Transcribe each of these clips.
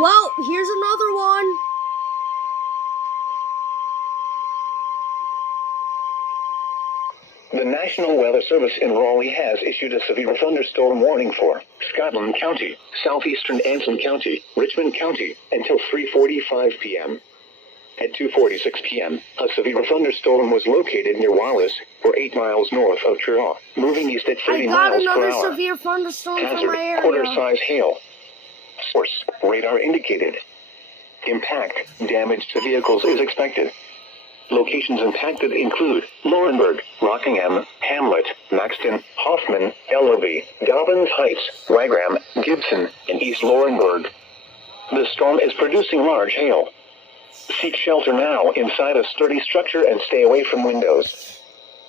Well, here's another one. The National Weather Service in Raleigh has issued a severe thunderstorm warning for Scotland County, southeastern Anson County, Richmond County, until 3:45 p.m. At 2:46 p.m., a severe thunderstorm was located near Wallace, or 8 miles north of Truro, moving east at 30 miles per hour. I got another severe thunderstorm from my area. Quarter-size hail. Source, radar indicated. Impact, damage to vehicles is expected. Locations impacted include Laurinburg, Rockingham, Hamlet, Maxton, Hoffman, Ellerby, Dobbins Heights, Wagram, Gibson, and East Laurinburg. The storm is producing large hail. Seek shelter now inside a sturdy structure and stay away from windows.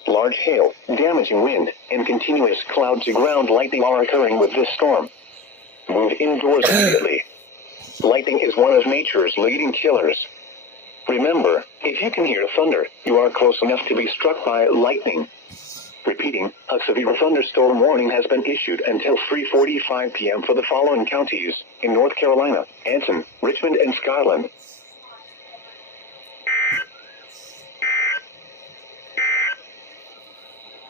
Large hail, damaging wind, and continuous cloud-to-ground lightning are occurring with this storm. Move indoors immediately. Lightning is one of nature's leading killers. Remember, if you can hear thunder, you are close enough to be struck by lightning. Repeating, a severe thunderstorm warning has been issued until 3:45 p.m. for the following counties in North Carolina: Anson, Richmond, and Scotland.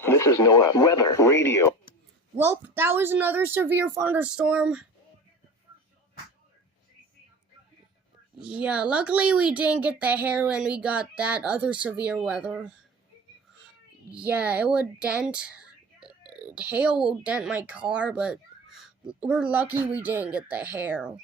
This is NOAA Weather Radio. Well, that was another severe thunderstorm. Yeah, luckily we didn't get the hail when we got that other severe weather. Yeah, it would dent. Hail will dent my car, but we're lucky we didn't get the hail.